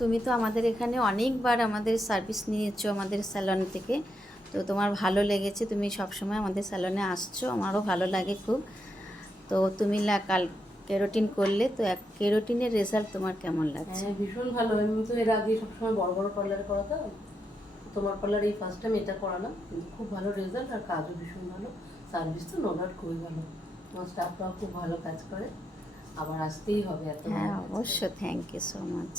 তুমি তো আমাদের এখানে অনেকবার আমাদের সার্ভিস নিয়েছো আমাদের স্যালন থেকে, তো তোমার ভালো লেগেছে, তুমি সবসময় আমাদের স্যালনে আসছো, আমারও ভালো লাগে খুব। তো তুমি কাল কেরোটিন করলে, তো কেরোটিনের রেজাল্ট তোমার কেমন লাগছে? হ্যাঁ, ভীষণ ভালো। আমি তো এর আগে সবসময় বড় বড় পার্লারে করাতাম, তোমার পার্লার এই ফার্স্ট টাইম এটা করালাম, কিন্তু খুব ভালো রেজাল্ট আর কাজও ভীষণ ভালো। সার্ভিস তো নো ডাউট খুবই ভালো, তোমার স্টাফরাও খুব ভালো কাজ করে। আবার আসতেই হবে, এত হ্যাঁ ভালো কাজ করে। অবশ্যই, থ্যাংক ইউ সো মাচ।